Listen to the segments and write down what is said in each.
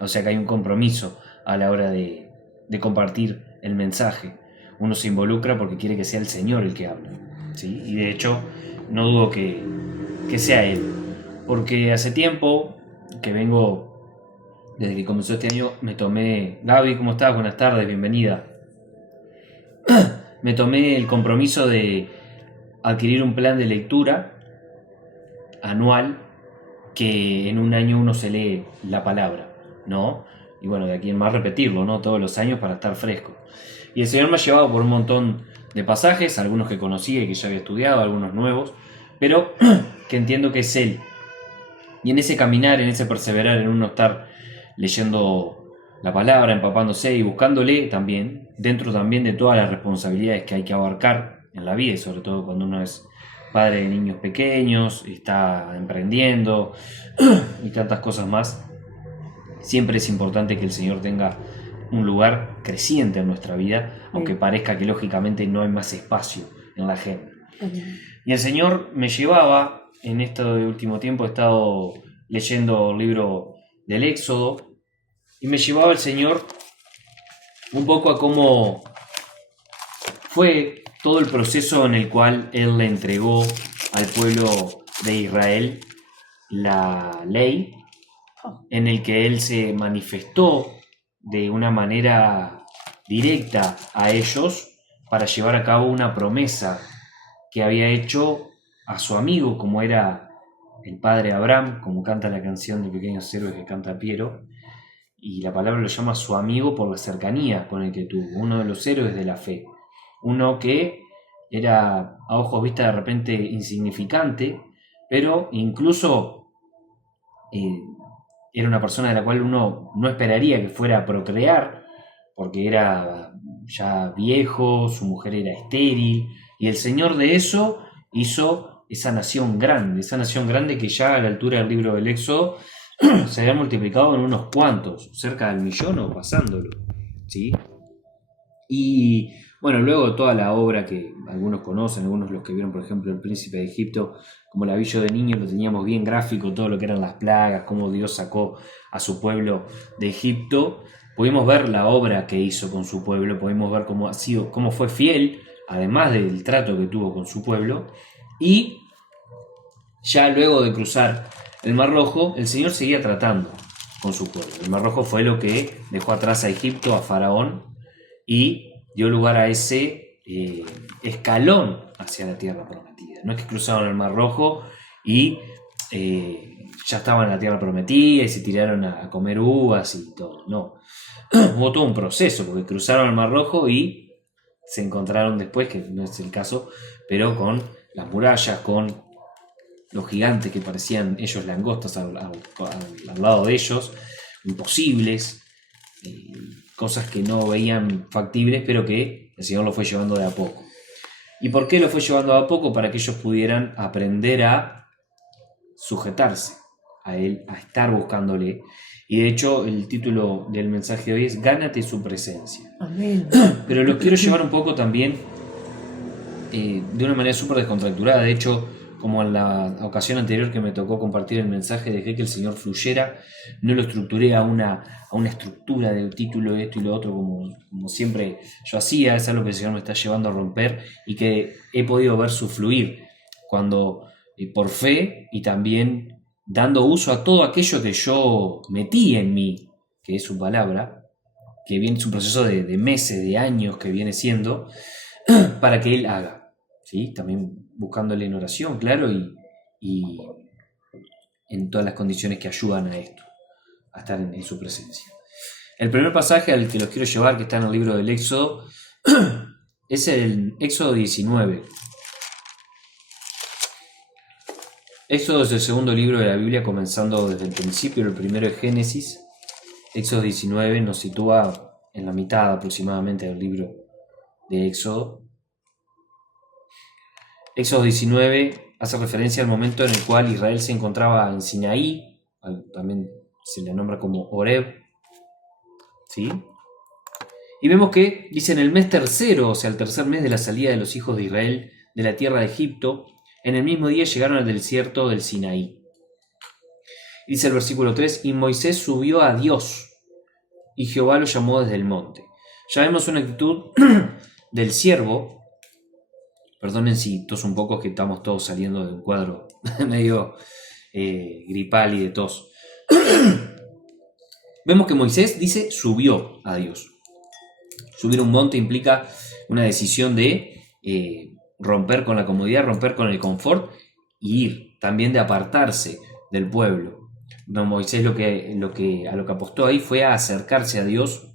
O sea que hay un compromiso a la hora de compartir el mensaje. Uno se involucra porque quiere que sea el Señor el que hable, ¿sí? Y de hecho, no dudo que sea Él. Porque hace tiempo que vengo, desde que comenzó este año, me tomé... Gaby, ¿cómo estás? Buenas tardes, bienvenida. Me tomé el compromiso de adquirir un plan de lectura anual que en un año uno se lee la palabra, ¿no? Y bueno, de aquí en más repetirlo, ¿no? Todos los años para estar fresco. Y el Señor me ha llevado por un montón de pasajes, algunos que conocía y que ya había estudiado, algunos nuevos, pero que entiendo que es Él. Y en ese caminar, en ese perseverar, en uno estar leyendo la palabra, empapándose y buscándole también, dentro también de todas las responsabilidades que hay que abarcar en la vida, y sobre todo cuando uno es padre de niños pequeños, está emprendiendo y tantas cosas más, siempre es importante que el Señor tenga un lugar creciente en nuestra vida, aunque parezca que lógicamente no hay más espacio en la agenda. Y el Señor me llevaba, en este último tiempo he estado leyendo el libro del Éxodo, y me llevaba el Señor un poco a cómo fue todo el proceso en el cual Él le entregó al pueblo de Israel la ley, en el que Él se manifestó de una manera directa a ellos para llevar a cabo una promesa que había hecho a su amigo, como era el padre Abraham, como canta la canción de Pequeños Héroes que canta Piero, y la palabra lo llama su amigo por la cercanía con el que tuvo, uno de los héroes de la fe, uno que era a ojos vistas de repente insignificante, pero incluso era una persona de la cual uno no esperaría que fuera a procrear, porque era ya viejo, su mujer era estéril, y el Señor de eso hizo esa nación grande que ya a la altura del libro del Éxodo se había multiplicado en unos cuantos, cerca del millón o pasándolo, ¿sí? Y bueno, luego toda la obra que algunos conocen, algunos los que vieron, por ejemplo, El Príncipe de Egipto, como la vi yo de niño, lo teníamos bien gráfico, todo lo que eran las plagas, cómo Dios sacó a su pueblo de Egipto. Pudimos ver la obra que hizo con su pueblo, pudimos ver cómo ha sido, cómo fue fiel, además del trato que tuvo con su pueblo. Y ya luego de cruzar el Mar Rojo, el Señor seguía tratando con su pueblo. El Mar Rojo fue lo que dejó atrás a Egipto, a Faraón, y dio lugar a ese escalón hacia la tierra prometida. No es que cruzaron el Mar Rojo y ya estaban en la tierra prometida y se tiraron a comer uvas y todo, no. Hubo todo un proceso, porque cruzaron el Mar Rojo y se encontraron después, que no es el caso, pero con las murallas, con los gigantes que parecían ellos langostas al lado de ellos, imposibles, cosas que no veían factibles, pero que el Señor lo fue llevando de a poco. ¿Y por qué lo fue llevando de a poco? Para que ellos pudieran aprender a sujetarse a Él, a estar buscándole. Y de hecho el título del mensaje de hoy es Gánate su presencia. Amén. Pero lo quiero llevar un poco también de una manera súper descontracturada. De hecho, como en la ocasión anterior que me tocó compartir el mensaje, dejé que el Señor fluyera, no lo estructuré a una estructura del título, esto y lo otro, como siempre yo hacía. Es algo que el Señor me está llevando a romper y que he podido ver su fluir cuando por fe y también dando uso a todo aquello que yo metí en mí, que es su palabra, que viene, es un proceso de meses, de años que viene siendo, para que Él haga, ¿sí? También buscándole en oración, claro, y en todas las condiciones que ayudan a esto, a estar en su presencia. El primer pasaje al que los quiero llevar, que está en el libro del Éxodo, es el Éxodo 19. Éxodo es el segundo libro de la Biblia, comenzando desde el principio, el primero es Génesis. Éxodo 19 nos sitúa en la mitad aproximadamente del libro de Éxodo. Éxodo 19 hace referencia al momento en el cual Israel se encontraba en Sinaí, también se le nombra como Horeb, ¿sí? Y vemos que dice en el mes tercero, o sea, el tercer mes de la salida de los hijos de Israel de la tierra de Egipto, en el mismo día llegaron al desierto del Sinaí. Dice el versículo 3, y Moisés subió a Dios, y Jehová lo llamó desde el monte. Ya vemos una actitud del siervo. Perdonen si toso un poco, que estamos todos saliendo de un cuadro medio gripal y de tos. Vemos que Moisés dice subió a Dios. Subir un monte implica una decisión de romper con la comodidad, romper con el confort y ir, también de apartarse del pueblo. No, Moisés a lo que apostó ahí fue a acercarse a Dios,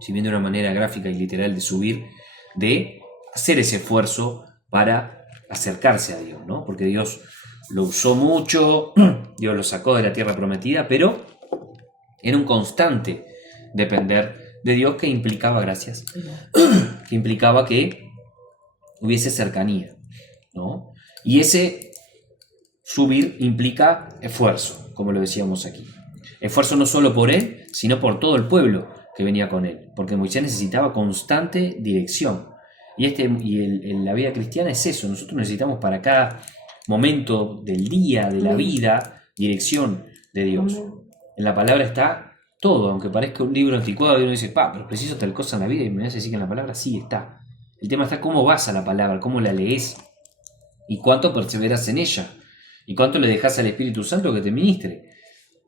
si bien de una manera gráfica y literal de subir, de hacer ese esfuerzo para acercarse a Dios, ¿no? Porque Dios lo usó mucho, Dios lo sacó de la tierra prometida, pero era un constante depender de Dios, que implicaba, gracias, que implicaba que hubiese cercanía, ¿no? Y ese subir implica esfuerzo, como lo decíamos aquí. Esfuerzo no solo por él, sino por todo el pueblo que venía con él, porque Moisés necesitaba constante dirección. Y en la vida cristiana es eso, nosotros necesitamos para cada momento del día, de la vida, dirección de Dios. En la palabra está todo, aunque parezca un libro anticuado y uno dice, pero preciso tal cosa en la vida, y me vas a decir que en la palabra sí está. El tema está cómo vas a la palabra, cómo la lees, y cuánto perseveras en ella, y cuánto le dejas al Espíritu Santo que te ministre.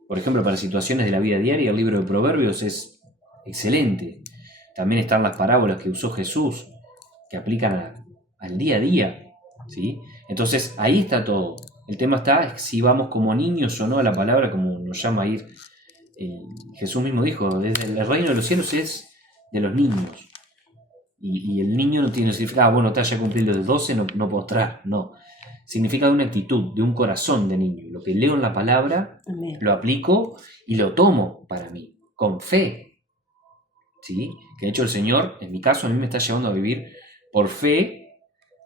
Por ejemplo, para situaciones de la vida diaria, el libro de Proverbios es excelente. También están las parábolas que usó Jesús, que aplican al día a día, ¿sí? Entonces, ahí está todo. El tema está si vamos como niños o no a la palabra, como nos llama a ir. Jesús mismo dijo, desde el reino de los cielos es de los niños. Y el niño no tiene significado, bueno, ya cumplí los 12, no puedo entrar. No. Significa de una actitud, de un corazón de niño. Lo que leo en la palabra, Amén, lo aplico y lo tomo para mí, con fe. ¿Sí? Que de hecho el Señor, en mi caso, a mí me está llevando a vivir por fe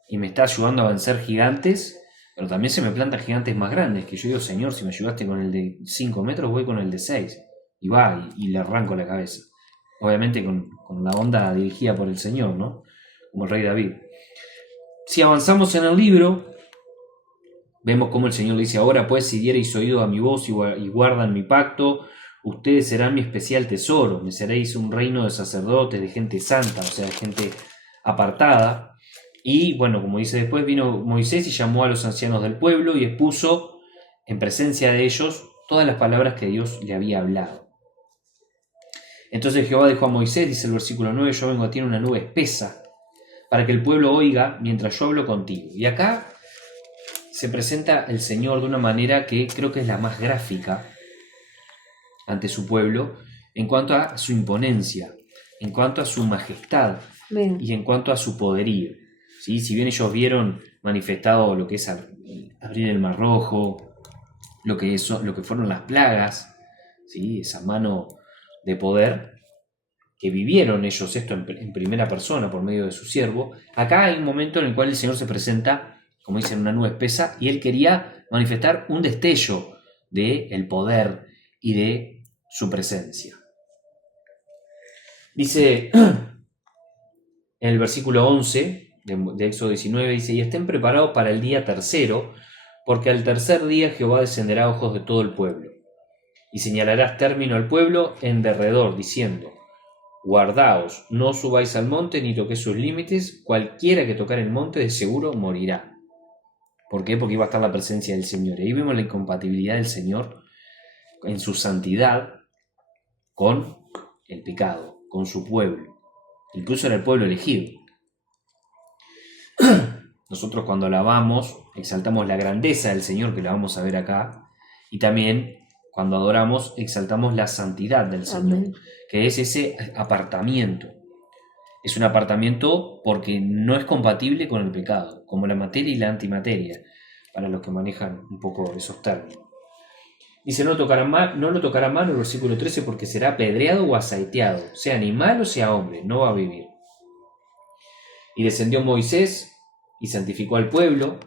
y me está ayudando a vencer gigantes, pero también se me plantan gigantes más grandes, que yo digo, Señor, si me ayudaste con el de 5 metros, voy con el de 6. Y va, y le arranco la cabeza. Obviamente con la onda dirigida por el Señor, ¿no? Como el rey David. Si avanzamos en el libro, vemos cómo el Señor le dice, ahora pues, si diereis oído a mi voz y guardan mi pacto, ustedes serán mi especial tesoro, me seréis un reino de sacerdotes, de gente santa, o sea, de gente apartada. Y bueno, como dice después, vino Moisés y llamó a los ancianos del pueblo y expuso en presencia de ellos todas las palabras que Dios le había hablado. Entonces Jehová dijo a Moisés, dice el versículo 9, yo vengo a ti en una nube espesa, para que el pueblo oiga mientras yo hablo contigo. Y acá se presenta el Señor de una manera que creo que es la más gráfica ante su pueblo, en cuanto a su imponencia, en cuanto a su majestad, Bien, y en cuanto a su poderío. ¿Sí? Si bien ellos vieron manifestado lo que es abrir el Mar Rojo, lo que fueron las plagas, ¿sí? Esa mano de poder, que vivieron ellos esto en primera persona por medio de su siervo, acá hay un momento en el cual el Señor se presenta, como dicen, una nube espesa, y él quería manifestar un destello del poder y de su presencia. Dice en el versículo 11 de Éxodo 19, dice, y estén preparados para el día tercero, porque al tercer día Jehová descenderá a ojos de todo el pueblo, y señalarás término al pueblo en derredor, diciendo, guardaos, no subáis al monte ni toquéis sus límites, cualquiera que tocar el monte de seguro morirá. ¿Por qué? Porque iba a estar la presencia del Señor. Y ahí vemos la incompatibilidad del Señor en su santidad con el pecado, con su pueblo. Incluso era el pueblo elegido. Nosotros cuando alabamos, exaltamos la grandeza del Señor, que la vamos a ver acá, y también cuando adoramos, exaltamos la santidad del Señor, Amén, que es ese apartamiento. Es un apartamiento porque no es compatible con el pecado, como la materia y la antimateria, para los que manejan un poco esos términos. Dice, no lo tocará mano, el versículo 13, porque será apedreado o aceiteado, sea animal o sea hombre, no va a vivir. Y descendió Moisés y santificó al pueblo,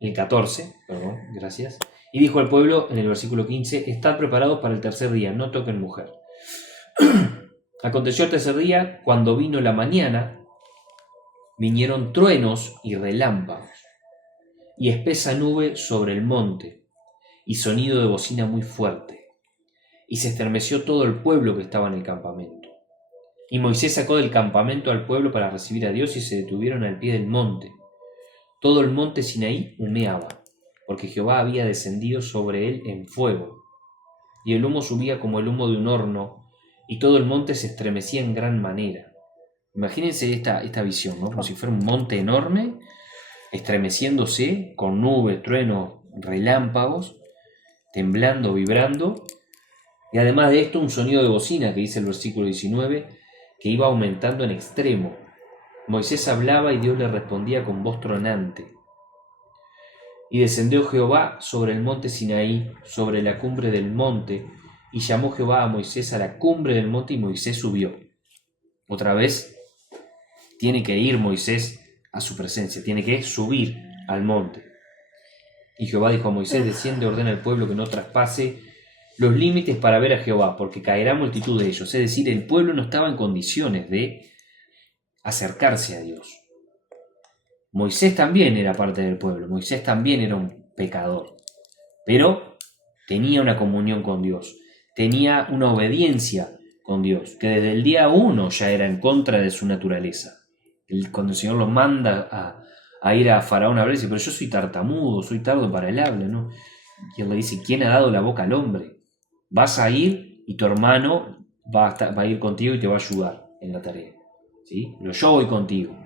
el 14, perdón, gracias, y dijo al pueblo en el versículo 15, estad preparados para el tercer día, no toquen mujer. Aconteció el tercer día, cuando vino la mañana, vinieron truenos y relámpagos, y espesa nube sobre el monte, y sonido de bocina muy fuerte. Y se estremeció todo el pueblo que estaba en el campamento. Y Moisés sacó del campamento al pueblo para recibir a Dios y se detuvieron al pie del monte. Todo el monte Sinaí humeaba, porque Jehová había descendido sobre él en fuego. Y el humo subía como el humo de un horno, y todo el monte se estremecía en gran manera. Imagínense esta visión, ¿no? Como si fuera un monte enorme, estremeciéndose con nubes, truenos, relámpagos, temblando, vibrando. Y además de esto, un sonido de bocina, que dice el versículo 19, que iba aumentando en extremo. Moisés hablaba y Dios le respondía con voz tronante. Y descendió Jehová sobre el monte Sinaí, sobre la cumbre del monte, y llamó Jehová a Moisés a la cumbre del monte, y Moisés subió. Otra vez, tiene que ir Moisés a su presencia, tiene que subir al monte. Y Jehová dijo a Moisés, desciende, ordena al pueblo que no traspase los límites para ver a Jehová, porque caerá multitud de ellos. Es decir, el pueblo no estaba en condiciones de acercarse a Dios. Moisés también era parte del pueblo, Moisés también era un pecador, pero tenía una comunión con Dios, tenía una obediencia con Dios, que desde el día 1 ya era en contra de su naturaleza. Cuando el Señor lo manda a ir a Faraón a hablar, dice, pero yo soy tartamudo, soy tardo para el habla, ¿no? Y él le dice, ¿quién ha dado la boca al hombre? Vas a ir y tu hermano va a ir contigo y te va a ayudar en la tarea, ¿sí? Pero yo voy contigo.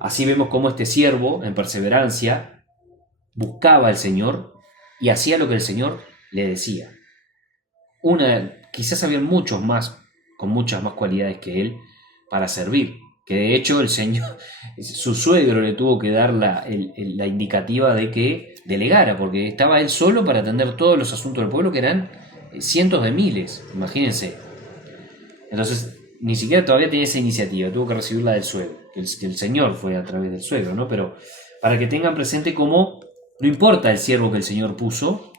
Así vemos cómo este siervo, en perseverancia, buscaba al Señor y hacía lo que el Señor le decía. Quizás había muchos más, con muchas más cualidades que él, para servir. Que de hecho el Señor, su suegro le tuvo que dar la indicativa de que delegara, porque estaba él solo para atender todos los asuntos del pueblo, que eran cientos de miles, imagínense. Entonces, ni siquiera todavía tenía esa iniciativa, tuvo que recibirla del suegro, que el Señor fue a través del suegro, ¿no? Pero para que tengan presente cómo no importa el siervo que el Señor puso,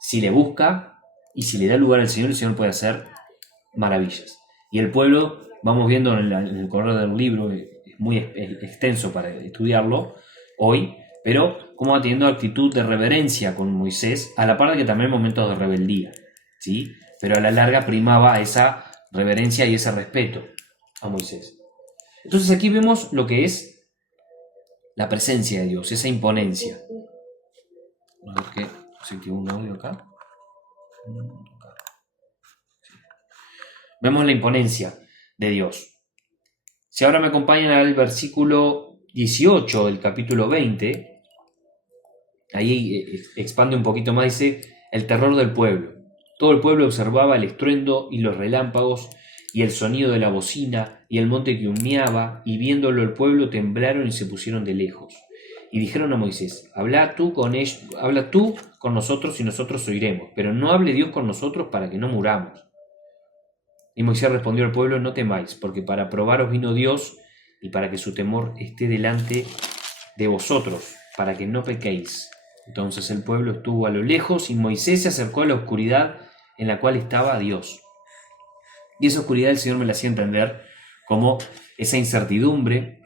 si le busca y si le da lugar al Señor, el Señor puede hacer maravillas. Y el pueblo, vamos viendo en el correr del libro, es muy extenso para estudiarlo hoy, pero cómo va teniendo actitud de reverencia con Moisés, a la par de que también momentos de rebeldía, ¿sí? Pero a la larga primaba esa reverencia y ese respeto a Moisés. Entonces aquí vemos lo que es la presencia de Dios, esa imponencia. A ver qué, se activó un audio acá. Vemos la imponencia de Dios. Si ahora me acompañan al versículo 18 del capítulo 20, ahí expande un poquito más, dice, el terror del pueblo. Todo el pueblo observaba el estruendo y los relámpagos y el sonido de la bocina y el monte que humeaba, y viéndolo el pueblo temblaron y se pusieron de lejos. Y dijeron a Moisés, habla tú con nosotros y nosotros oiremos, pero no hable Dios con nosotros para que no muramos. Y Moisés respondió al pueblo, no temáis, porque para probaros vino Dios y para que su temor esté delante de vosotros, para que no pequéis. Entonces el pueblo estuvo a lo lejos y Moisés se acercó a la oscuridad en la cual estaba Dios. Y esa oscuridad el Señor me la hacía entender como esa incertidumbre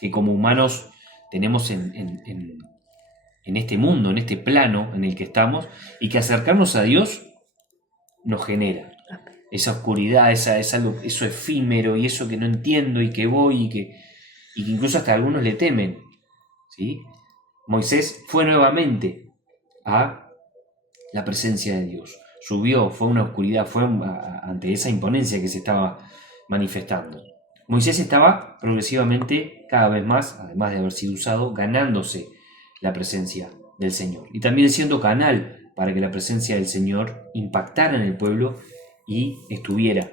que como humanos tenemos en este mundo, en este plano en el que estamos, y que acercarnos a Dios nos genera. Esa oscuridad, eso efímero y eso que no entiendo y que voy y que incluso hasta algunos le temen, ¿sí? Moisés fue nuevamente a la presencia de Dios. Subió, fue una oscuridad, fue ante esa imponencia que se estaba manifestando. Moisés estaba progresivamente, cada vez más, además de haber sido usado, ganándose la presencia del Señor. Y también siendo canal para que la presencia del Señor impactara en el pueblo y estuviera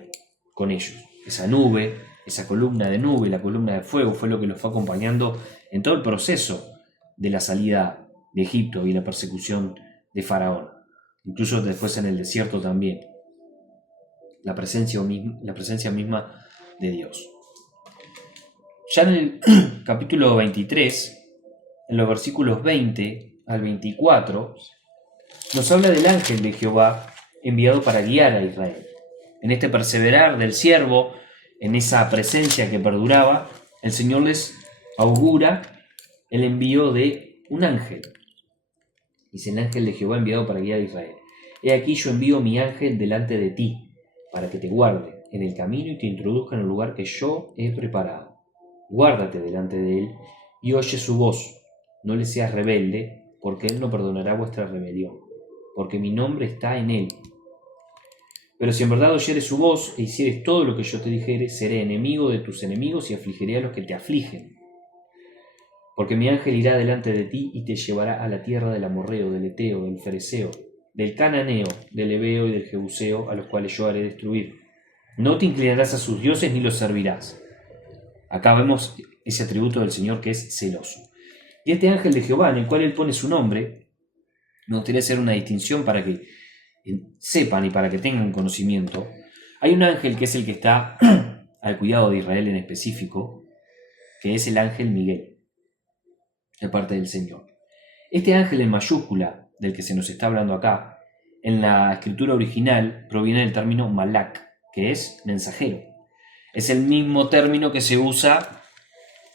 con ellos. Esa nube, esa columna de nube, la columna de fuego, fue lo que los fue acompañando en todo el proceso de la salida de Egipto y la persecución de Faraón. Incluso después en el desierto también. La presencia misma de Dios. Ya en el capítulo 23, en los versículos 20 al 24, nos habla del ángel de Jehová enviado para guiar a Israel. En este perseverar del siervo, en esa presencia que perduraba, el Señor les augura el envío de un ángel. Dice el ángel de Jehová enviado para guiar a Israel. He aquí yo envío mi ángel delante de ti, para que te guarde en el camino y te introduzca en el lugar que yo he preparado. Guárdate delante de él y oye su voz. No le seas rebelde, porque él no perdonará vuestra rebelión, porque mi nombre está en él. Pero si en verdad oyeres su voz e hicieres todo lo que yo te dijere, seré enemigo de tus enemigos y afligiré a los que te afligen. Porque mi ángel irá delante de ti y te llevará a la tierra del amorreo, del eteo, del fereceo, del cananeo, del heveo y del jebuseo, a los cuales yo haré destruir. No te inclinarás a sus dioses ni los servirás. Acá vemos ese atributo del Señor que es celoso. Y este ángel de Jehová, en el cual él pone su nombre, me gustaría hacer una distinción para que sepan y para que tengan conocimiento. Hay un ángel que es el que está al cuidado de Israel en específico, que es el ángel Miguel, de parte del Señor. Este ángel en mayúscula, del que se nos está hablando acá, en la escritura original proviene del término malak, que es mensajero. Es el mismo término que se usa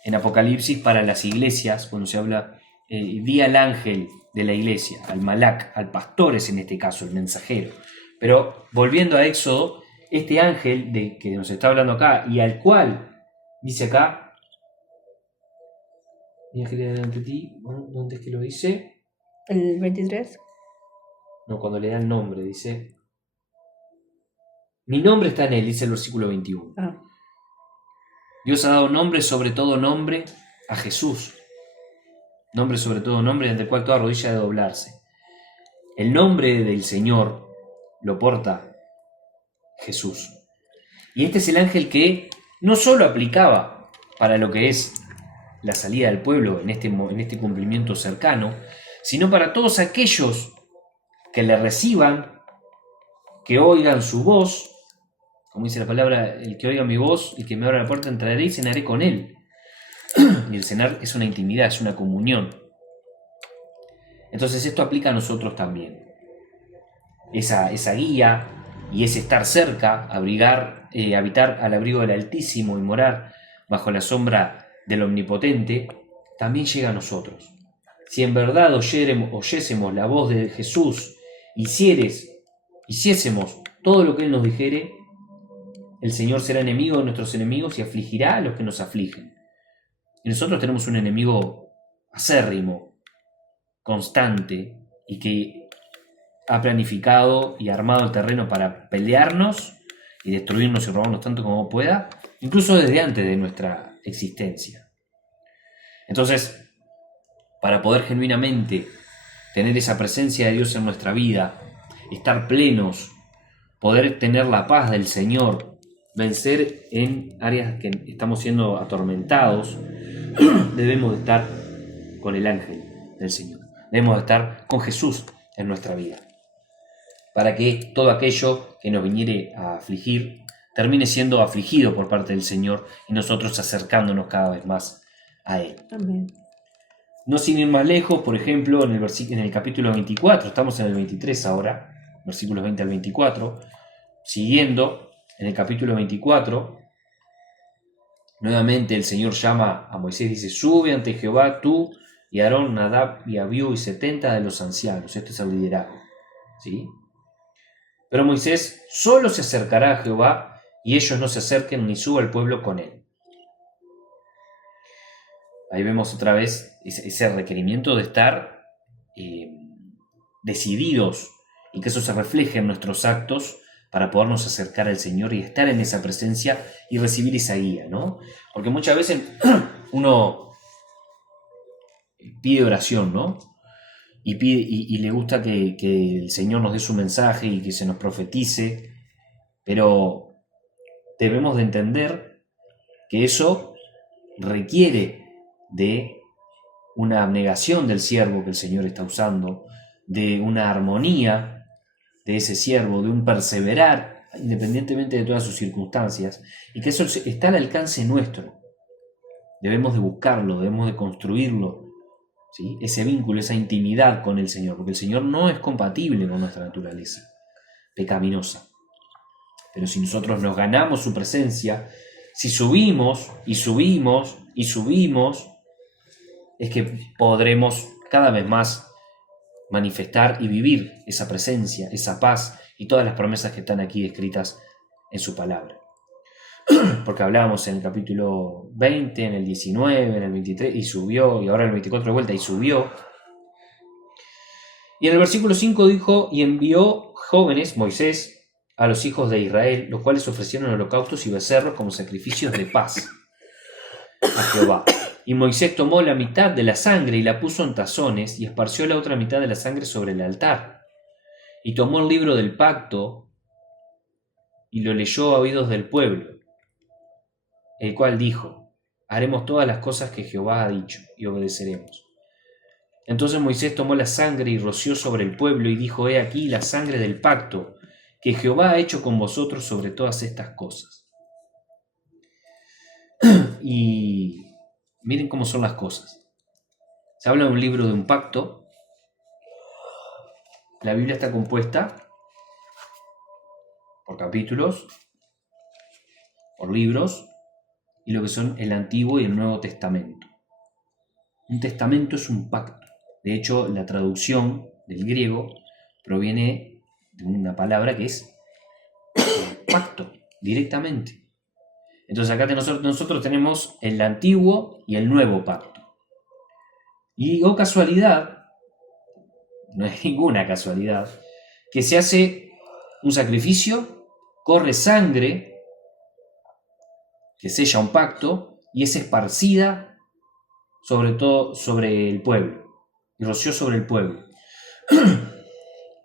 en Apocalipsis para las iglesias, cuando se habla, di al ángel de la iglesia, al malak, al pastor es en este caso, el mensajero. Pero volviendo a Éxodo, este ángel de que nos está hablando acá y al cual dice acá, mi ángel delante de ti, ¿dónde es que lo dice? ¿El 23? No, cuando le da el nombre, dice, mi nombre está en él, dice el versículo 21. Dios ha dado nombre sobre todo nombre a Jesús. Nombre sobre todo nombre, ante el cual toda rodilla debe doblarse. El nombre del Señor lo porta Jesús. Y este es el ángel que no solo aplicaba para lo que es la salida del pueblo en este cumplimiento cercano, sino para todos aquellos que le reciban, que oigan su voz, como dice la palabra, el que oiga mi voz y que me abra la puerta, entraré y cenaré con él. Y el cenar es una intimidad, es una comunión. Entonces esto aplica a nosotros también. Esa guía y ese estar cerca, habitar al abrigo del Altísimo y morar bajo la sombra del Omnipotente, también llega a nosotros. Si en verdad oyésemos la voz de Jesús, hiciésemos todo lo que Él nos dijere, el Señor será enemigo de nuestros enemigos y afligirá a los que nos afligen. Y nosotros tenemos un enemigo acérrimo, constante, y que ha planificado y armado el terreno para pelearnos y destruirnos y robarnos tanto como pueda, incluso desde antes de nuestra existencia. Entonces, para poder genuinamente tener esa presencia de Dios en nuestra vida, estar plenos, poder tener la paz del Señor, vencer en áreas que estamos siendo atormentados, debemos de estar con el ángel del Señor. Debemos de estar con Jesús en nuestra vida, para que todo aquello que nos viniere a afligir termine siendo afligido por parte del Señor y nosotros acercándonos cada vez más a Él. Amén. No sin ir más lejos, por ejemplo, en el capítulo 24, estamos en el 23 ahora, versículos 20 al 24, siguiendo en el capítulo 24, nuevamente el Señor llama a Moisés, dice, sube ante Jehová tú y Aarón, Nadab y Abiú y 70 de los ancianos. Esto es el liderazgo, ¿sí? Pero Moisés solo se acercará a Jehová y ellos no se acerquen ni suba el pueblo con él. Ahí vemos otra vez ese requerimiento de estar decididos y que eso se refleje en nuestros actos para podernos acercar al Señor y estar en esa presencia y recibir esa guía, ¿no? Porque muchas veces uno pide oración, ¿no? Y le gusta que el Señor nos dé su mensaje y que se nos profetice, pero debemos de entender que eso requiere de una abnegación del siervo que el Señor está usando, de una armonía de ese siervo, de un perseverar independientemente de todas sus circunstancias, y que eso está al alcance nuestro. Debemos de buscarlo, debemos de construirlo, ¿sí? Ese vínculo, esa intimidad con el Señor, porque el Señor no es compatible con nuestra naturaleza pecaminosa. Pero si nosotros nos ganamos su presencia, si subimos y subimos y subimos, es que podremos cada vez más manifestar y vivir esa presencia, esa paz y todas las promesas que están aquí escritas en su palabra. Porque hablábamos en el capítulo 20, en el 19, en el 23, y subió, y ahora en el 24 de vuelta, y subió. Y en el versículo 5 dijo, y envió jóvenes, Moisés, a los hijos de Israel, los cuales ofrecieron holocaustos y becerros como sacrificios de paz a Jehová. Y Moisés tomó la mitad de la sangre y la puso en tazones, y esparció la otra mitad de la sangre sobre el altar. Y tomó el libro del pacto, y lo leyó a oídos del pueblo, el cual dijo, haremos todas las cosas que Jehová ha dicho, y obedeceremos. Entonces Moisés tomó la sangre y roció sobre el pueblo, y dijo, he aquí la sangre del pacto, que Jehová ha hecho con vosotros sobre todas estas cosas. Y miren cómo son las cosas. Se habla de un libro de un pacto. La Biblia está compuesta por capítulos, por libros, y lo que son el Antiguo y el Nuevo Testamento. Un testamento es un pacto. De hecho, la traducción del griego proviene de una palabra que es pacto, directamente. Entonces acá nosotros tenemos el Antiguo y el Nuevo Pacto. Y casualidad, no es ninguna casualidad, que se hace un sacrificio, corre sangre, que sella un pacto, y es esparcida sobre todo sobre el pueblo, y roció sobre el pueblo.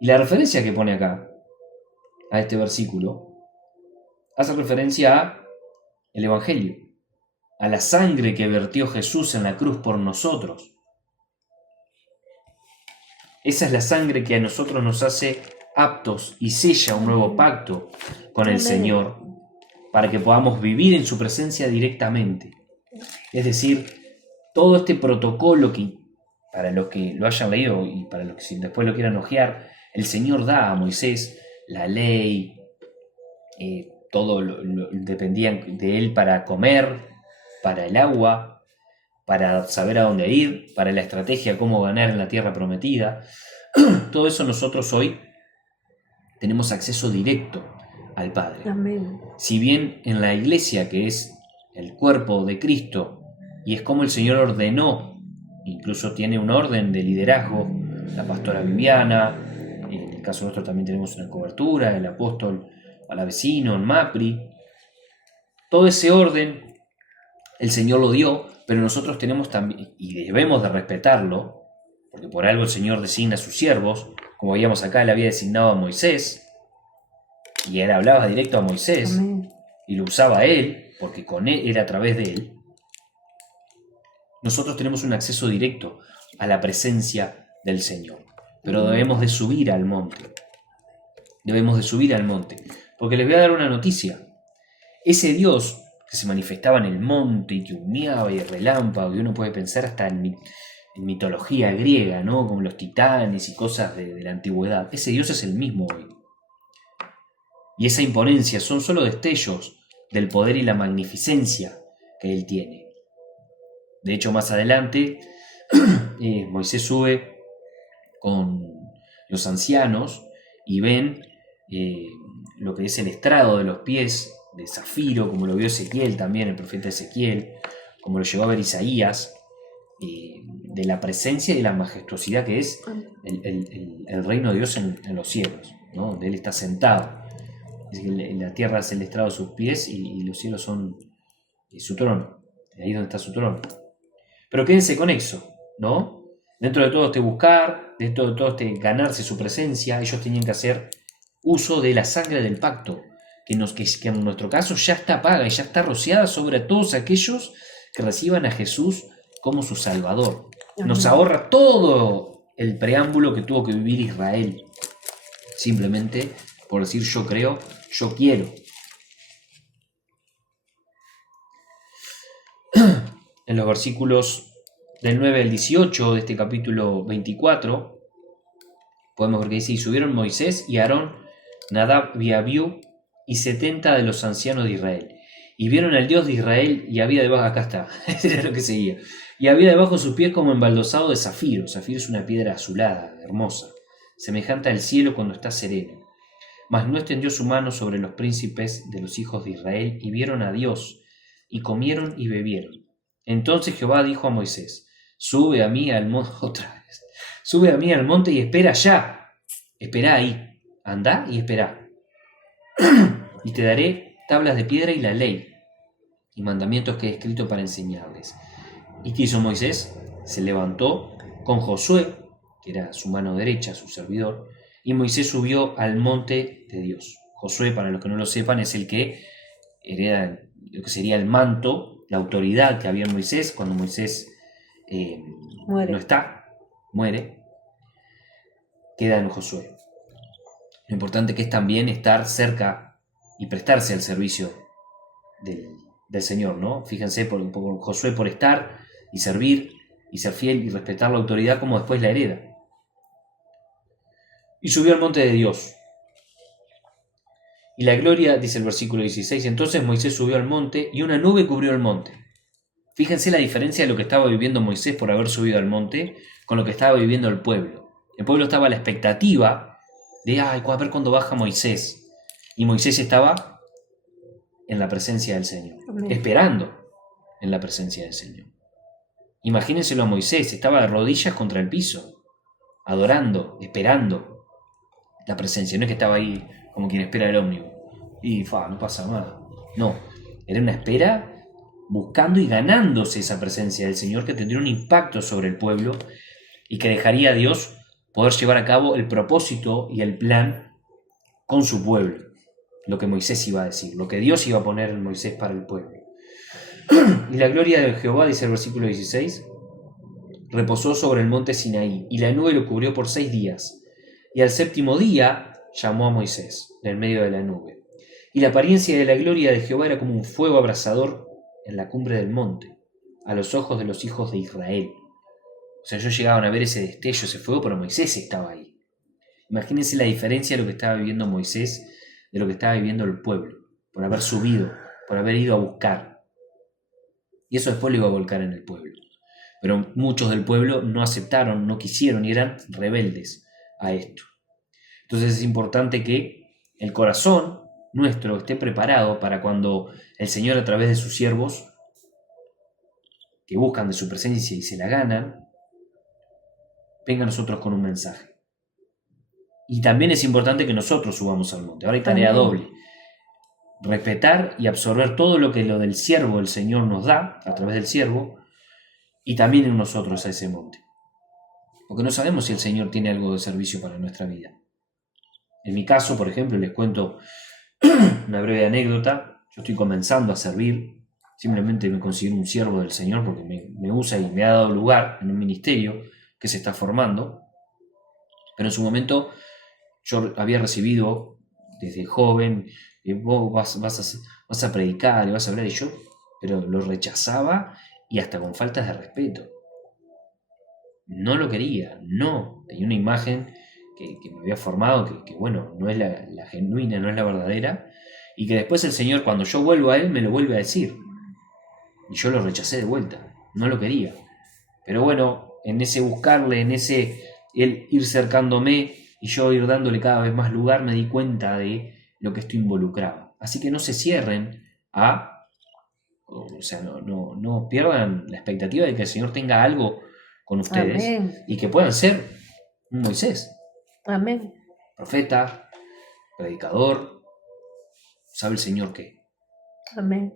Y la referencia que pone acá, a este versículo, hace referencia a el Evangelio, a la sangre que vertió Jesús en la cruz por nosotros. Esa es la sangre que a nosotros nos hace aptos y sella un nuevo pacto con el Señor, para que podamos vivir en su presencia directamente. Es decir, todo este protocolo que, para los que lo hayan leído y para los que si después lo quieran hojear, el Señor da a Moisés la ley, todo dependía de él para comer, para el agua, para saber a dónde ir, para la estrategia, cómo ganar en la tierra prometida. Todo eso nosotros hoy tenemos acceso directo al Padre. Amén. Si bien en la iglesia, que es el cuerpo de Cristo, y es como el Señor ordenó, incluso tiene un orden de liderazgo, la pastora Viviana, en el caso nuestro también tenemos una cobertura, el apóstol Palavecino, en Mapri, todo ese orden el Señor lo dio, pero nosotros tenemos también, y debemos de respetarlo, porque por algo el Señor designa a sus siervos, como veíamos acá, él había designado a Moisés, y él hablaba directo a Moisés, Amén. y lo usaba a él, porque con él era a través de él. Nosotros tenemos un acceso directo a la presencia del Señor, pero debemos de subir al monte. Debemos de subir al monte, porque les voy a dar una noticia. Ese Dios que se manifestaba en el monte y que humeaba y relámpago, y uno puede pensar hasta en mitología griega, ¿no? Como los titanes y cosas de la antigüedad. Ese Dios es el mismo hoy. Y esa imponencia son solo destellos del poder y la magnificencia que Él tiene. De hecho, más adelante, Moisés sube con los ancianos y ven lo que es el estrado de los pies de zafiro, como lo vio Ezequiel también, el profeta Ezequiel, como lo llegó a ver Isaías, de la presencia y de la majestuosidad que es el reino de Dios en los cielos, ¿no? Donde Él está sentado. Es que la tierra es el estrado de sus pies y los cielos son su trono. Ahí es donde está su trono. Pero quédense con eso, ¿no? Dentro de todo este buscar, dentro de todo este ganarse su presencia, ellos tenían que hacer uso de la sangre del pacto, que en nuestro caso ya está paga y ya está rociada sobre todos aquellos que reciban a Jesús como su Salvador. Nos ahorra todo el preámbulo que tuvo que vivir Israel, simplemente por decir yo creo, yo quiero. En los versículos del 9 al 18 de este capítulo 24, podemos ver que dice, y subieron Moisés y Aarón, Nadab y Abiú, y 70 de los ancianos de Israel. Y vieron al Dios de Israel, y había debajo, acá está, era lo que seguía, Y había debajo de sus pies como embaldosado de zafiro. Zafiro es una piedra azulada, hermosa, semejante al cielo cuando está sereno. Mas no extendió su mano sobre los príncipes de los hijos de Israel, y vieron a Dios, y comieron y bebieron. Entonces Jehová dijo a Moisés: sube a mí al monte, otra vez, sube a mí al monte y espera allá. Espera ahí, anda y espera. Y te daré tablas de piedra y la ley, y mandamientos que he escrito para enseñarles. ¿Y qué hizo Moisés? Se levantó con Josué, que era su mano derecha, su servidor, y Moisés subió al monte de Dios. Josué, para los que no lo sepan, es el que hereda lo que sería el manto, la autoridad que había en Moisés cuando Moisés no está, muere, queda en Josué. Lo importante que es también estar cerca y prestarse al servicio del Señor, ¿no? Fíjense, por Josué por estar y servir y ser fiel y respetar la autoridad, como después la hereda. Y subió al monte de Dios. Y la gloria, dice el versículo 16, entonces Moisés subió al monte y una nube cubrió el monte. Fíjense la diferencia de lo que estaba viviendo Moisés por haber subido al monte con lo que estaba viviendo el pueblo. El pueblo estaba a la expectativa de, a ver cuándo baja Moisés. Y Moisés estaba en la presencia del Señor, esperando en la presencia del Señor. Imagínenselo a Moisés, estaba de rodillas contra el piso, adorando, esperando la presencia. No es que estaba ahí como quien espera el ómnibus y no pasa nada. No, era una espera buscando y ganándose esa presencia del Señor, que tendría un impacto sobre el pueblo y que dejaría a Dios poder llevar a cabo el propósito y el plan con su pueblo. Lo que Moisés iba a decir, lo que Dios iba a poner en Moisés para el pueblo. Y la gloria de Jehová, dice el versículo 16, reposó sobre el monte Sinaí, y la nube lo cubrió por 6 días. Y al 7º día llamó a Moisés en medio de la nube. Y la apariencia de la gloria de Jehová era como un fuego abrasador en la cumbre del monte, a los ojos de los hijos de Israel. O sea, ellos llegaban a ver ese destello, ese fuego, pero Moisés estaba ahí. Imagínense la diferencia de lo que estaba viviendo Moisés de lo que estaba viviendo el pueblo, por haber subido, por haber ido a buscar. Y eso después lo iba a volcar en el pueblo. Pero muchos del pueblo no aceptaron, no quisieron y eran rebeldes a esto. Entonces es importante que el corazón nuestro esté preparado para cuando el Señor, a través de sus siervos que buscan de su presencia y se la ganan, venga a nosotros con un mensaje. Y también es importante que nosotros subamos al monte. Ahora hay tarea doble. Respetar y absorber todo lo que lo del siervo el Señor nos da, a través del siervo, y también en nosotros a ese monte. Porque no sabemos si el Señor tiene algo de servicio para nuestra vida. En mi caso, por ejemplo, les cuento una breve anécdota. Yo estoy comenzando a servir. Simplemente me considero un siervo del Señor porque me usa y me ha dado lugar en un ministerio que se está formando. Pero en su momento yo había recibido desde joven, vos vas a predicar y vas a hablar, y yo, pero lo rechazaba y hasta con faltas de respeto. No lo quería, no. Tenía una imagen que me había formado, que bueno, no es la genuina, no es la verdadera, y que después el Señor, cuando yo vuelvo a Él, me lo vuelve a decir. Y yo lo rechacé de vuelta, no lo quería. Pero bueno, en ese buscarle, en ese él ir cercándome y yo ir dándole cada vez más lugar, me di cuenta de lo que esto involucraba. Así que no se cierren no pierdan la expectativa de que el Señor tenga algo con ustedes. Amén. Y que puedan ser un Moisés. Amén. Profeta, predicador, sabe el Señor qué. Amén.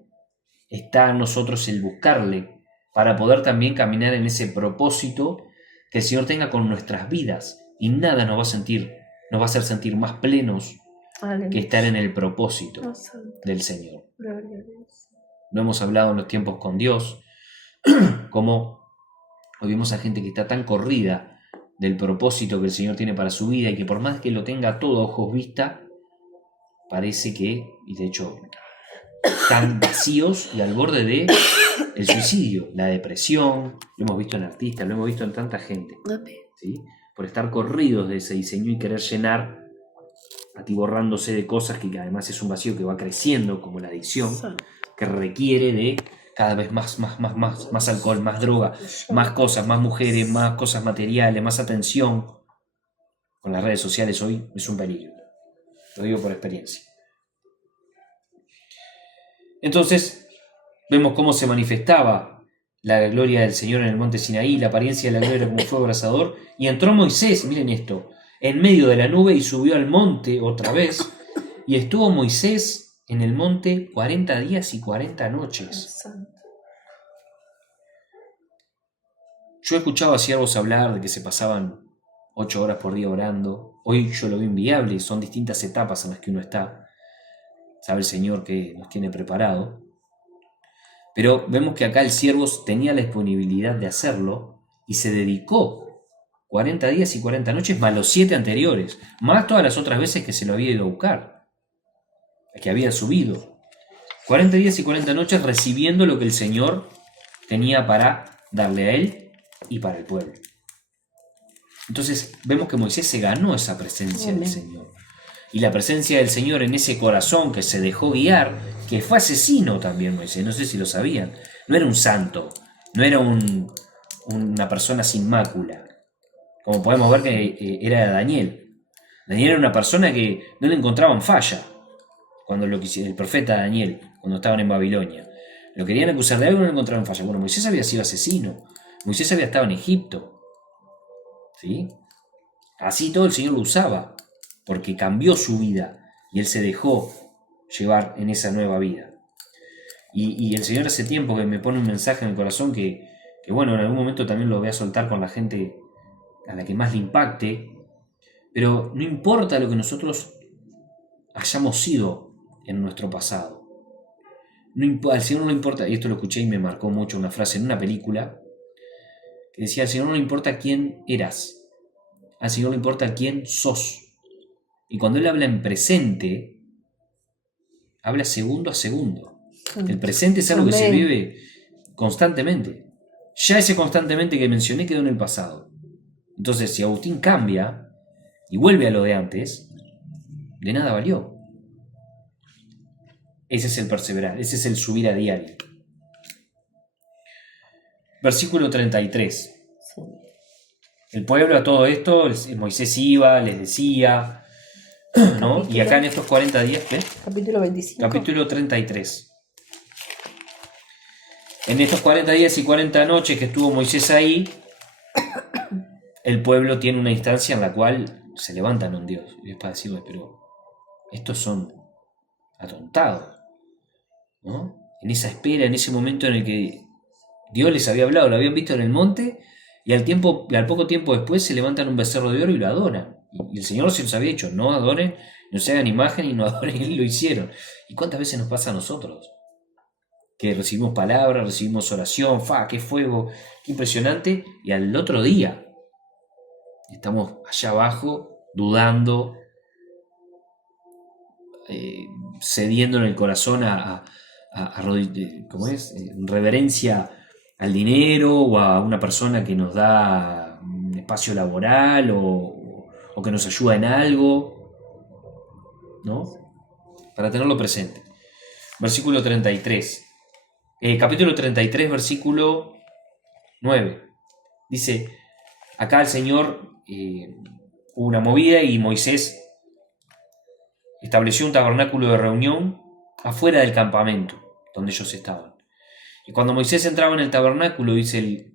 Está en nosotros el buscarle para poder también caminar en ese propósito que el Señor tenga con nuestras vidas, y nada nos va a hacer sentir más plenos que estar en el propósito del Señor. Gloria a Dios. Lo hemos hablado en los tiempos con Dios, como hoy vemos a gente que está tan corrida del propósito que el Señor tiene para su vida, y que por más que lo tenga todo a ojos vista, parece que, y de hecho están vacíos y al borde de el suicidio, la depresión. Lo hemos visto en artistas, lo hemos visto en tanta gente, ¿sí? Por estar corridos de ese diseño y querer llenar, atiborrándose de cosas que además es un vacío que va creciendo, como la adicción, que requiere de cada vez más alcohol, más droga, más cosas, más mujeres, más cosas materiales, más atención. Con las redes sociales hoy es un peligro. Lo digo por experiencia. Entonces, vemos cómo se manifestaba la gloria del Señor en el monte Sinaí, la apariencia de la gloria como fuego abrasador, y entró Moisés, miren esto, en medio de la nube y subió al monte otra vez, y estuvo Moisés en el monte 40 días y 40 noches. Santo. Yo he escuchado a siervos hablar de que se pasaban 8 horas por día orando. Hoy yo lo veo inviable, son distintas etapas en las que uno está. Sabe el Señor que nos tiene preparado. Pero vemos que acá el siervo tenía la disponibilidad de hacerlo y se dedicó 40 días y 40 noches más los 7 anteriores, más todas las otras veces que se lo había ido a buscar, que había subido. 40 días y 40 noches recibiendo lo que el Señor tenía para darle a él y para el pueblo. Entonces vemos que Moisés se ganó esa presencia del Señor. Y la presencia del Señor en ese corazón que se dejó guiar, que fue asesino también Moisés, no sé si lo sabían. No era un santo, no era una persona sin mácula. Como podemos ver que era Daniel. Daniel era una persona que no le encontraban falla. Cuando el profeta Daniel, cuando estaban en Babilonia. Lo querían acusar de algo y no le encontraban falla. Bueno, Moisés había sido asesino. Moisés había estado en Egipto. ¿Sí? Así todo el Señor lo usaba, porque cambió su vida y él se dejó llevar en esa nueva vida. Y el Señor hace tiempo que me pone un mensaje en el corazón que bueno, en algún momento también lo voy a soltar con la gente a la que más le impacte, pero no importa lo que nosotros hayamos sido en nuestro pasado. Al Señor no le importa, y esto lo escuché y me marcó mucho una frase en una película, que decía, al Señor no le importa quién eras, al Señor le importa quién sos. Y cuando Él habla en presente, habla segundo a segundo. El presente es algo que se vive constantemente. Ya ese constantemente que mencioné quedó en el pasado. Entonces, si Agustín cambia y vuelve a lo de antes, de nada valió. Ese es el perseverar, ese es el subir a diario. Versículo 33. Sí. El pueblo a todo esto, Moisés iba, les decía, ¿no? Capítulo. Y acá en estos 40 días, ¿qué? Capítulo 25. Capítulo 33. En estos 40 días y 40 noches que estuvo Moisés ahí, el pueblo tiene una instancia en la cual se levantan un Dios. Y es para decir, pero estos son atontados, ¿no? En esa espera, en ese momento en el que Dios les había hablado, lo habían visto en el monte, y al poco tiempo después se levantan un becerro de oro y lo adoran. Y el Señor se los había dicho, no adoren, no se hagan imagen y no adoren, y lo hicieron. ¿Y cuántas veces nos pasa a nosotros? Que recibimos palabras, recibimos oración, qué fuego, qué impresionante, y al otro día estamos allá abajo, dudando, cediendo en el corazón ¿cómo es? Reverencia al dinero o a una persona que nos da un espacio laboral o que nos ayuda en algo, ¿no? Para tenerlo presente. Versículo 33. Capítulo 33, versículo 9. Dice, acá el Señor hubo una movida y Moisés estableció un tabernáculo de reunión afuera del campamento donde ellos estaban. Y cuando Moisés entraba en el tabernáculo, dice el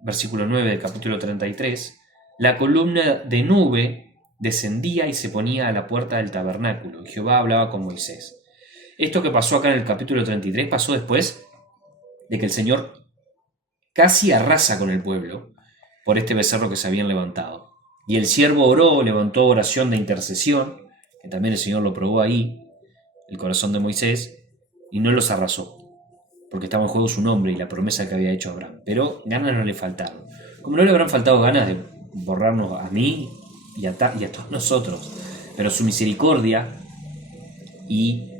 versículo 9 del capítulo 33, la columna de nube descendía y se ponía a la puerta del tabernáculo. Y Jehová hablaba con Moisés. Esto que pasó acá en el capítulo 33 pasó después de que el Señor casi arrasa con el pueblo por este becerro que se habían levantado. Y el siervo oró, levantó oración de intercesión, que también el Señor lo probó ahí, el corazón de Moisés, y no los arrasó, porque estaba en juego su nombre y la promesa que había hecho Abraham. Pero ganas no le faltaron. Como no le habrán faltado ganas de borrarnos a mí y a todos nosotros, pero su misericordia y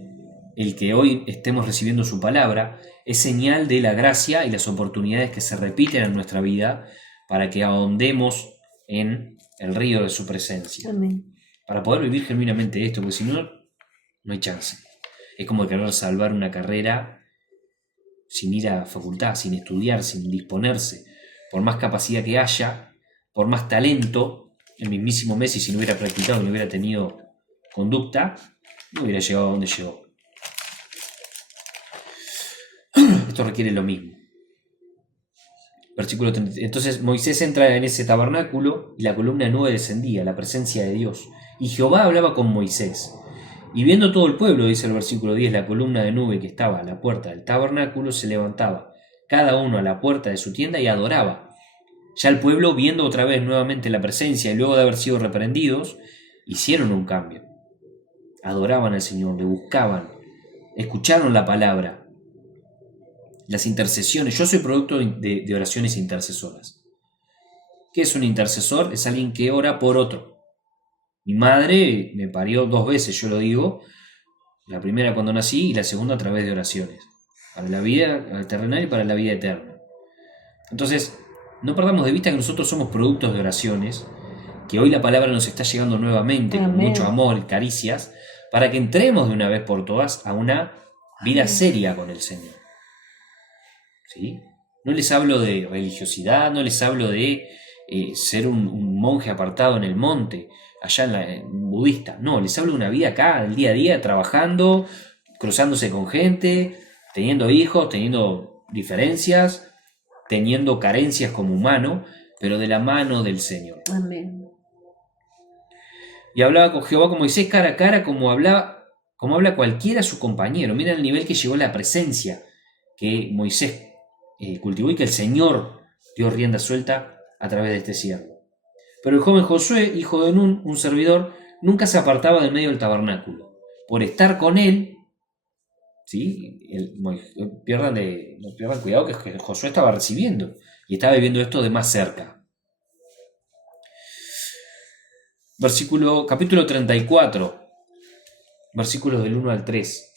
el que hoy estemos recibiendo su palabra es señal de la gracia y las oportunidades que se repiten en nuestra vida para que ahondemos en el río de su presencia. Amén. Para poder vivir genuinamente esto, porque si no, no hay chance. Es como querer salvar una carrera sin ir a facultad, sin estudiar, sin disponerse, por más capacidad que haya, por más talento, el mismísimo Messi, si no hubiera practicado, no hubiera tenido conducta, no hubiera llegado a donde llegó. Esto requiere lo mismo. Versículo 30. Entonces Moisés entra en ese tabernáculo y la columna de nube descendía, la presencia de Dios. Y Jehová hablaba con Moisés. Y viendo todo el pueblo, dice el versículo 10, la columna de nube que estaba a la puerta del tabernáculo se levantaba, cada uno a la puerta de su tienda y adoraba. Ya el pueblo, viendo otra vez nuevamente la presencia y luego de haber sido reprendidos, hicieron un cambio. Adoraban al Señor, le buscaban, escucharon la palabra. Las intercesiones. Yo soy producto de oraciones intercesoras. ¿Qué es un intercesor? Es alguien que ora por otro. Mi madre me parió 2 veces, yo lo digo. La primera cuando nací y la segunda a través de oraciones. Para la vida terrenal y para la vida eterna. Entonces, no perdamos de vista que nosotros somos productos de oraciones, que hoy la palabra nos está llegando nuevamente con mucho amor y caricias, para que entremos de una vez por todas a una vida seria con el Señor. ¿Sí? No les hablo de religiosidad, no les hablo de ser un monje apartado en el monte, allá en budista. No, les hablo de una vida acá, el día a día, trabajando, cruzándose con gente, teniendo hijos, teniendo diferencias, teniendo carencias como humano, pero de la mano del Señor. Amén. Y hablaba con Jehová como Moisés cara a cara, como habla cualquiera su compañero. Mira el nivel que llegó la presencia que Moisés cultivó y que el Señor dio rienda suelta a través de este siervo. Pero el joven Josué, hijo de Nun, un servidor, nunca se apartaba del medio del tabernáculo. Por estar con él, ¿sí? No pierdan cuidado, que Josué estaba recibiendo y estaba viviendo esto de más cerca. Capítulo 34, versículos del 1 al 3.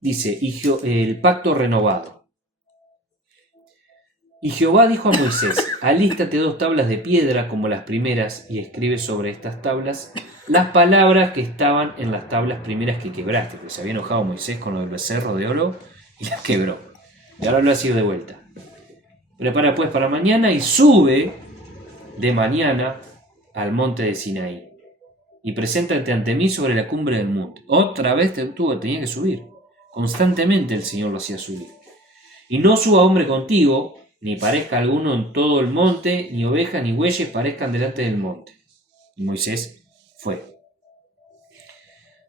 Dice, el pacto renovado. Y Jehová dijo a Moisés, alístate 2 tablas de piedra como las primeras y escribe sobre estas tablas las palabras que estaban en las tablas primeras que quebraste, porque se había enojado Moisés con lo del becerro de oro y las quebró. Y ahora lo hace ir de vuelta. Prepara pues para mañana y sube de mañana al monte de Sinaí y preséntate ante mí sobre la cumbre del monte. Otra vez tenía que subir. Constantemente el Señor lo hacía subir. Y no suba hombre contigo, ni parezca alguno en todo el monte, ni ovejas ni bueyes parezcan delante del monte. Y Moisés fue.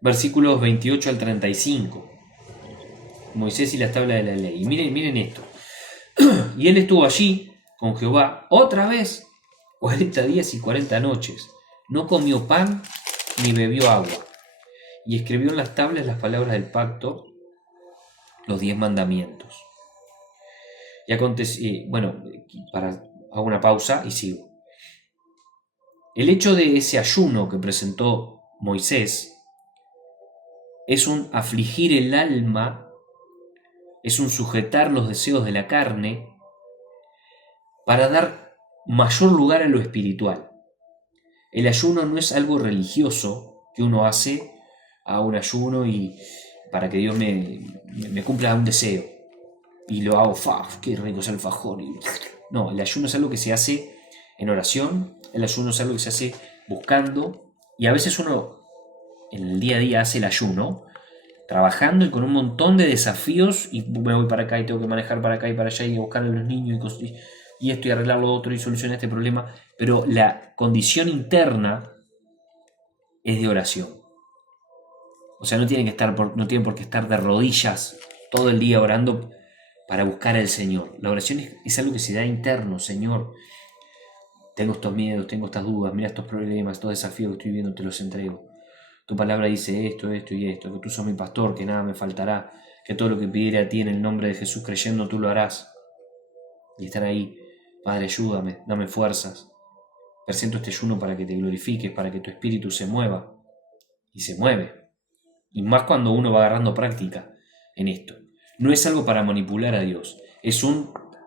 Versículos 28 al 35. Moisés y las tablas de la ley. Y miren esto. Y él estuvo allí con Jehová otra vez 40 días y 40 noches. No comió pan ni bebió agua. Y escribió en las tablas las palabras del pacto, los 10 mandamientos. Y aconteció, hago una pausa y sigo. El hecho de ese ayuno que presentó Moisés es un afligir el alma, es un sujetar los deseos de la carne para dar mayor lugar a lo espiritual. El ayuno no es algo religioso que uno hace a un ayuno y para que Dios me cumpla un deseo. Y lo hago, qué rico es el alfajor. No, el ayuno es algo que se hace en oración, el ayuno es algo que se hace buscando, y a veces uno en el día a día hace el ayuno, trabajando y con un montón de desafíos, y me voy para acá y tengo que manejar para acá y para allá y buscar a los niños y esto y arreglar lo otro y solucionar este problema, pero la condición interna es de oración. O sea, no tienen por qué estar de rodillas todo el día orando para buscar al Señor. La oración es algo que se da interno. Señor, tengo estos miedos, tengo estas dudas, mira estos problemas, estos desafíos que estoy viendo, te los entrego. Tu palabra dice esto, esto y esto, que tú sos mi pastor, que nada me faltará, que todo lo que pidiere a ti en el nombre de Jesús creyendo tú lo harás. Y estar ahí, Padre, ayúdame, dame fuerzas. Presento este ayuno para que te glorifiques, para que tu espíritu se mueva. Y se mueve. Y más cuando uno va agarrando práctica en esto. No es algo para manipular a Dios. Es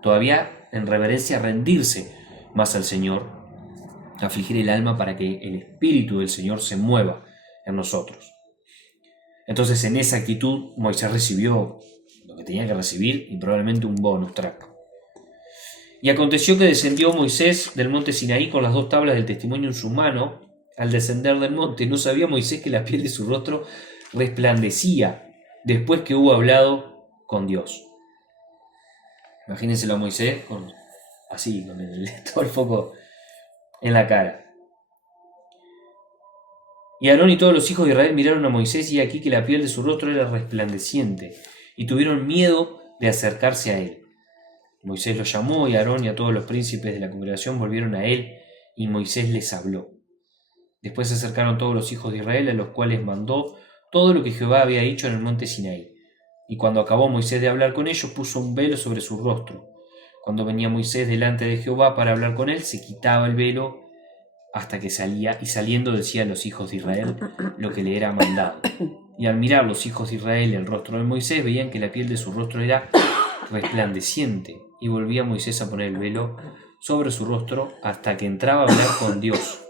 todavía en reverencia, rendirse más al Señor, afligir el alma para que el Espíritu del Señor se mueva en nosotros. Entonces, en esa actitud, Moisés recibió que tenía que recibir y probablemente un bonus track. Y aconteció que descendió Moisés del monte Sinaí con las 2 tablas del testimonio en su mano. Al descender del monte, no sabía Moisés que la piel de su rostro resplandecía después que hubo hablado con Dios. Imagínenselo a Moisés así, con todo el foco en la cara. Y Aarón y todos los hijos de Israel miraron a Moisés, y aquí que la piel de su rostro era resplandeciente, y tuvieron miedo de acercarse a él. Moisés los llamó, y Aarón y a todos los príncipes de la congregación volvieron a él, y Moisés les habló. Después se acercaron todos los hijos de Israel, a los cuales mandó todo lo que Jehová había dicho en el monte Sinaí. Y cuando acabó Moisés de hablar con ellos, puso un velo sobre su rostro. Cuando venía Moisés delante de Jehová para hablar con él, se quitaba el velo hasta que salía, y saliendo decía a los hijos de Israel lo que le era mandado. Y al mirar los hijos de Israel el rostro de Moisés, veían que la piel de su rostro era resplandeciente, y volvía Moisés a poner el velo sobre su rostro hasta que entraba a hablar con Dios.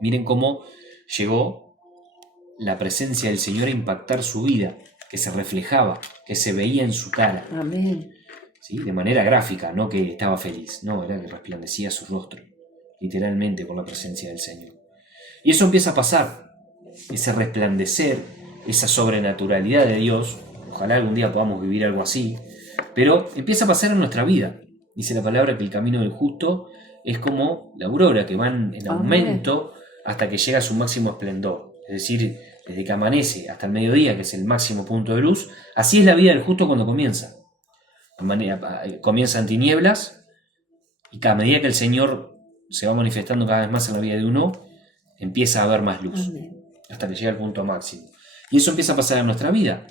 Miren cómo llegó la presencia del Señor a impactar su vida, que se reflejaba, que se veía en su cara. Amén. ¿Sí? De manera gráfica, no que estaba feliz, no, era que resplandecía su rostro, literalmente por la presencia del Señor. Y eso empieza a pasar, ese resplandecer, esa sobrenaturalidad de Dios. Ojalá algún día podamos vivir algo así, pero empieza a pasar en nuestra vida. Dice la palabra que el camino del justo es como la aurora, que van en aumento hasta que llega a su máximo esplendor. Es decir, desde que amanece hasta el mediodía, que es el máximo punto de luz, así es la vida del justo cuando comienza. Comienza en tinieblas, y a medida que el Señor se va manifestando cada vez más en la vida de uno, empieza a haber más luz. Amén. Hasta que llega al punto máximo. Y eso empieza a pasar en nuestra vida.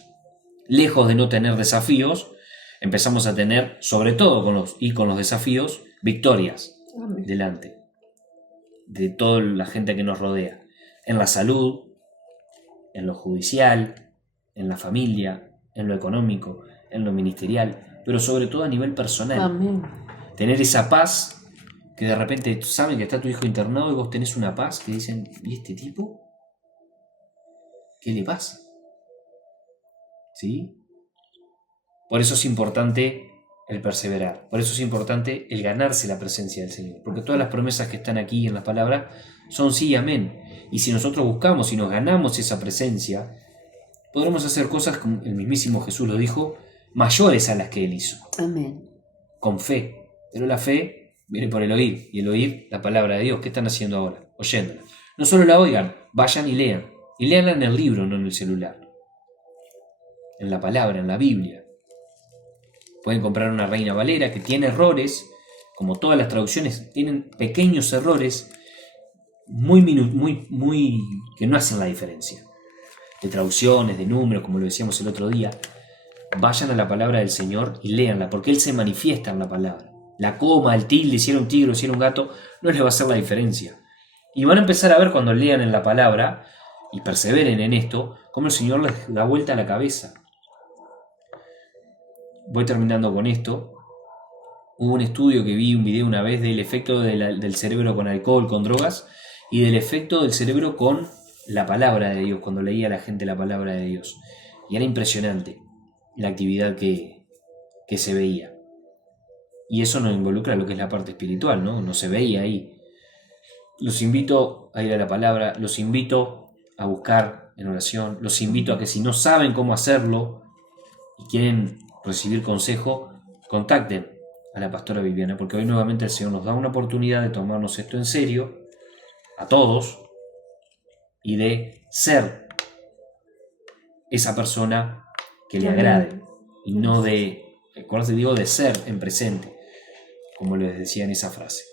Lejos de no tener desafíos, empezamos a tener, sobre todo con los desafíos, victorias. Amén. Delante de toda la gente que nos rodea, en la salud, en lo judicial, en la familia, en lo económico, en lo ministerial, pero sobre todo a nivel personal. Amén. Tener esa paz, que de repente saben que está tu hijo internado y vos tenés una paz que dicen, ¿y este tipo? ¿Qué le pasa? ¿Sí? Por eso es importante el perseverar, por eso es importante el ganarse la presencia del Señor, porque todas las promesas que están aquí en la palabra son sí y amén. Y si nosotros buscamos y nos ganamos esa presencia, podremos hacer cosas, como el mismísimo Jesús lo dijo, mayores a las que Él hizo. Amén. Con fe. Pero la fe viene por el oír, y el oír la palabra de Dios. ¿Qué están haciendo ahora? Oyéndola. No solo la oigan, vayan y lean. Y leanla en el libro, no en el celular. En la palabra, en la Biblia. Pueden comprar una Reina Valera que tiene errores, como todas las traducciones, tienen pequeños errores muy que no hacen la diferencia. De traducciones, de números, como lo decíamos el otro día. Vayan a la palabra del Señor y léanla, porque Él se manifiesta en la palabra. La coma, el tilde, si era un tigre o si era un gato, no les va a hacer la diferencia. Y van a empezar a ver cuando lean en la palabra y perseveren en esto, cómo el Señor les da vuelta a la cabeza. Voy terminando con esto. Hubo un estudio que vi, un video una vez, del efecto del cerebro con alcohol, con drogas, y del efecto del cerebro con la palabra de Dios, cuando leía a la gente la palabra de Dios. Y era impresionante la actividad que se veía. Y eso nos involucra lo que es la parte espiritual, ¿no? No se veía ahí. Los invito a ir a la palabra, los invito a buscar en oración, los invito a que si no saben cómo hacerlo y quieren recibir consejo, contacten a la pastora Viviana, porque hoy nuevamente el Señor nos da una oportunidad de tomarnos esto en serio, a todos, y de ser esa persona que le agrade, y no de, acuérdense, digo, de ser en presente, como les decía en esa frase.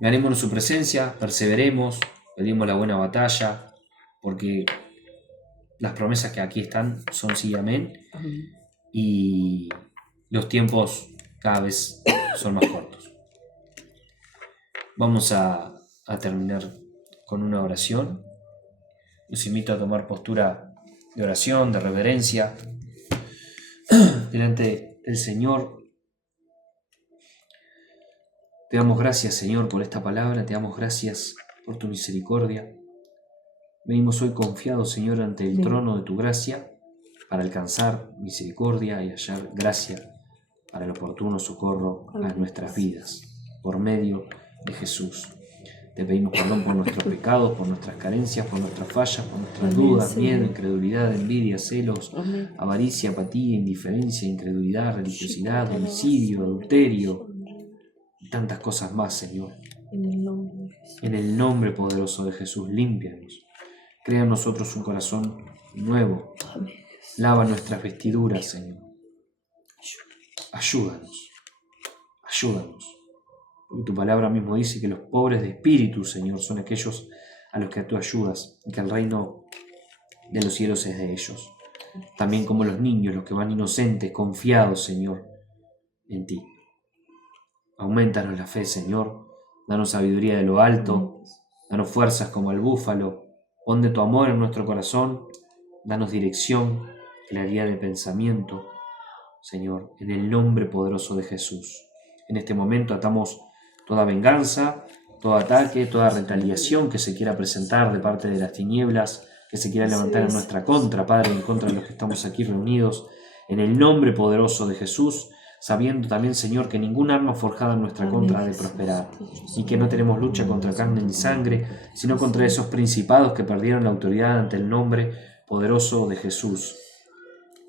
Ganémonos su presencia, perseveremos, pedimos la buena batalla, porque las promesas que aquí están son sí, amén, y los tiempos cada vez son más cortos. Vamos a terminar con una oración. Los invito a tomar postura de oración, de reverencia, delante del Señor. Te damos gracias, Señor, por esta palabra, te damos gracias por tu misericordia. Venimos hoy confiados, Señor, ante el trono de tu gracia, para alcanzar misericordia y hallar gracia para el oportuno socorro a nuestras vidas, por medio de Jesús. Te pedimos perdón por nuestros pecados, por nuestras carencias, por nuestras fallas, por nuestras dudas, miedo, incredulidad, envidia, celos, avaricia, apatía, indiferencia, incredulidad, religiosidad, homicidio, adulterio y tantas cosas más, Señor. En el nombre poderoso de Jesús, límpianos. Crea en nosotros un corazón nuevo. Lava nuestras vestiduras, Señor. Ayúdanos. Ayúdanos. Porque tu palabra mismo dice que los pobres de espíritu, Señor, son aquellos a los que tú ayudas y que el reino de los cielos es de ellos. También como los niños, los que van inocentes, confiados, Señor, en ti. Aumentanos la fe, Señor. Danos sabiduría de lo alto. Danos fuerzas como el búfalo. Pon de tu amor en nuestro corazón. Danos dirección, claridad de pensamiento, Señor, en el nombre poderoso de Jesús. En este momento atamos toda venganza, todo ataque, toda retaliación que se quiera presentar de parte de las tinieblas, que se quiera levantar en nuestra contra, Padre, en contra de los que estamos aquí reunidos, en el nombre poderoso de Jesús, sabiendo también, Señor, que ningún arma forjada en nuestra contra ha de prosperar, y que no tenemos lucha contra carne ni sangre, sino contra esos principados que perdieron la autoridad ante el nombre poderoso de Jesús.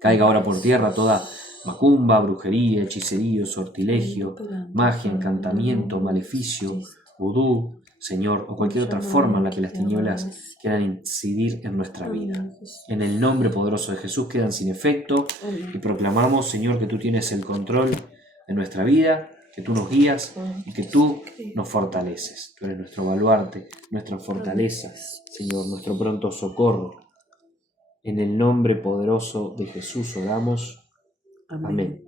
Caiga ahora por tierra toda macumba, brujería, hechicería, sortilegio, magia, encantamiento, maleficio, vudú, Señor, o cualquier otra forma en la que las tinieblas quieran incidir en nuestra vida. En el nombre poderoso de Jesús quedan sin efecto y proclamamos, Señor, que tú tienes el control de nuestra vida, que tú nos guías y que tú nos fortaleces. Tú eres nuestro baluarte, nuestra fortaleza, Señor, nuestro pronto socorro. En el nombre poderoso de Jesús oramos. Amén.